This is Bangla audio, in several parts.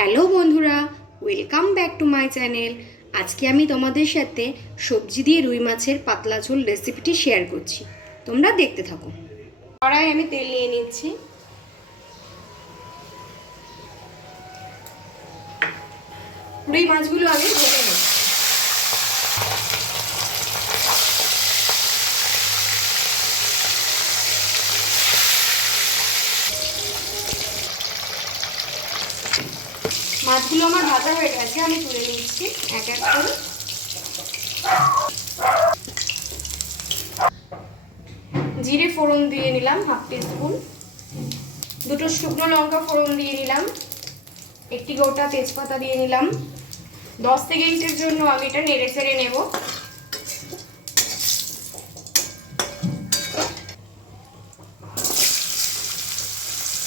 হ্যালো বন্ধুরা, welcome back to my channel. আজকে আমি তোমাদের সাথে সবজি দিয়ে রুই মাছের পাতলা ঝোল রেসিপিটি শেয়ার করছি, তোমরা দেখতে থাকো। কড়াই আমি তেল নিয়ে নিচ্ছি। রুই মাছগুলো আমি ভেজে নিচ্ছি। মাছগুলো আমার ভাজা হয়ে গেছে, আমি তুলে নিচ্ছি এক এক করে। জিরে ফোড়ন দিয়ে নিলাম হাফ টিস্পুন, দুটো শুকনো লঙ্কা ফোড়ন দিয়ে নিলাম, একটি গোটা তেজপাতা দিয়ে নিলাম। 10 সেকেন্ডের জন্য আমি এটা নেড়ে চেড়ে নেব।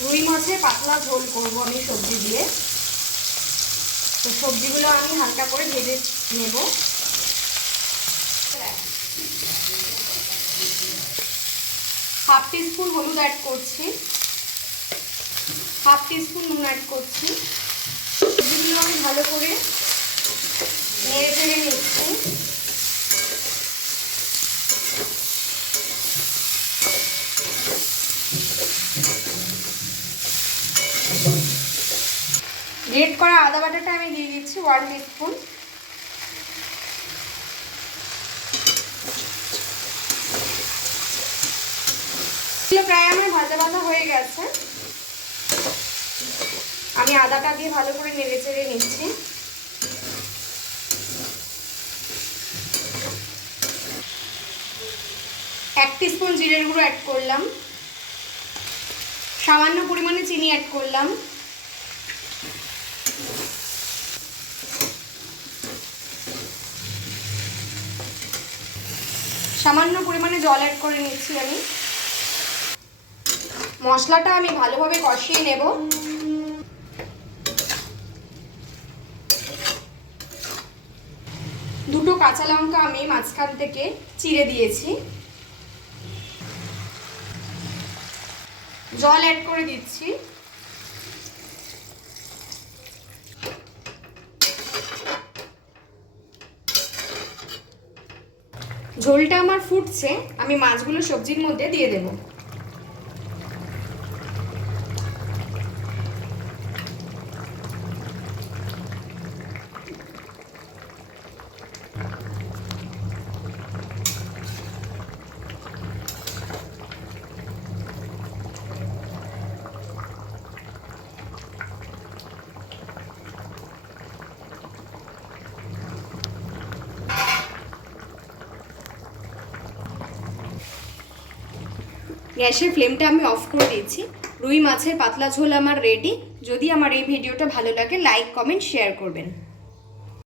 রুই মাছের পাতলা ঝোল করবো আমি সবজি দিয়ে, তো সবজিগুলো আমি হালকা করে ভেজে নেব। হাফ টিস্পুন হলুদ অ্যাড করছি, হাফ টিস্পুন নুন অ্যাড করছি। সবজিগুলো আমি ভালো করে নেড়ে চেড়ে নিচ্ছি। গ্রেট করা আদা বাটাটা আমি দিয়ে দিচ্ছি 1 টিস্পুন। প্রায় আমার ভাজা ভাজা হয়ে গেছে, আমি আদাটা দিয়ে ভালো করে নেড়ে চেড়ে নিচ্ছি। এক টিস্পুন জিরের গুঁড়ো অ্যাড করলাম, সামান্য পরিমাণে চিনি অ্যাড করলাম, সামান্য পরিমাণে জল অ্যাড করে নিচ্ছি আমি। মশলাটা আমি ভালোভাবে কষিয়ে নেব। দুটো কাঁচা লঙ্কা আমি মাঝখান থেকে চিড়ে দিয়েছি। জল অ্যাড করে দিচ্ছি। ঝোলটা আমার ফুটছে, আমি মাছগুলো সবজির মধ্যে দিয়ে দেব। গ্যাসের ফ্লেমটা আমি অফ করে দিয়েছি। রুই মাছের পাতলা ঝোল আমার রেডি। যদি আমার এই ভিডিওটা ভালো লাগে লাইক কমেন্ট শেয়ার করবেন।